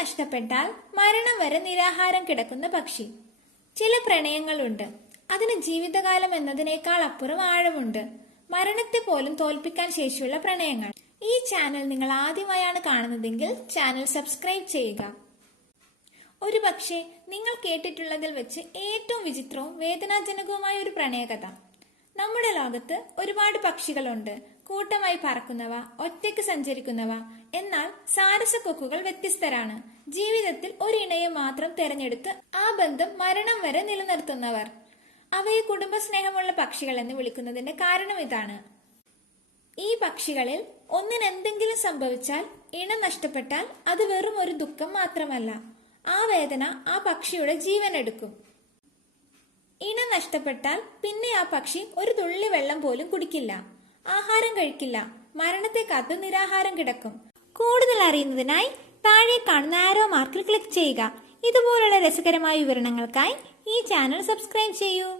നഷ്ടപ്പെട്ടാൽ മരണം വരെ നിരാഹാരം കിടക്കുന്ന പക്ഷി. ചില പ്രണയങ്ങളുണ്ട്, അതിന് ജീവിതകാലം എന്നതിനേക്കാൾ അപ്പുറം ആഴമുണ്ട്. മരണത്തെ പോലും തോൽപ്പിക്കാൻ ശേഷിയുള്ള പ്രണയങ്ങൾ. ഈ ചാനൽ നിങ്ങൾ ആദ്യമായാണ് കാണുന്നതെങ്കിൽ ചാനൽ സബ്സ്ക്രൈബ് ചെയ്യുക. ഒരു പക്ഷേ നിങ്ങൾ കേട്ടിട്ടുള്ളതിൽ വെച്ച് ഏറ്റവും വിചിത്രവും വേദനാജനകവുമായ ഒരു പ്രണയകഥ. നമ്മുടെ ലോകത്ത് ഒരുപാട് പക്ഷികളുണ്ട്, കൂട്ടമായി പറക്കുന്നവ, ഒറ്റയ്ക്ക് സഞ്ചരിക്കുന്നവ. എന്നാൽ സാരസക്കൊക്കുകൾ വ്യത്യസ്തരാണ്. ജീവിതത്തിൽ ഒരു ഇണയെ മാത്രം തെരഞ്ഞെടുത്ത് ആ ബന്ധം മരണം വരെ നിലനിർത്തുന്നവർ. അവയെ കുടുംബസ്നേഹമുള്ള പക്ഷികൾ എന്ന് വിളിക്കുന്നതിന്റെ കാരണം ഇതാണ്. ഈ പക്ഷികളിൽ ഒന്നിന് എന്തെങ്കിലും സംഭവിച്ചാൽ, ഇണ നഷ്ടപ്പെട്ടാൽ അത് വെറും ഒരു ദുഃഖം മാത്രമല്ല, ആ വേദന ആ പക്ഷിയുടെ ജീവൻ എടുക്കും. ഇണ നഷ്ടപ്പെട്ടാൽ പിന്നെ ആ പക്ഷി ഒരു തുള്ളി വെള്ളം പോലും കുടിക്കില്ല, ആഹാരം കഴിക്കില്ല, മരണത്തെ കാത്ത് നിരാഹാരം കിടക്കും. കൂടുതൽ അറിയുന്നതിനായി താഴെ കാണുന്ന ആരോ മാർക്കിൽ ക്ലിക്ക് ചെയ്യുക. ഇതുപോലുള്ള രസകരമായ വിവരണങ്ങൾക്കായി ഈ ചാനൽ സബ്സ്ക്രൈബ് ചെയ്യൂ.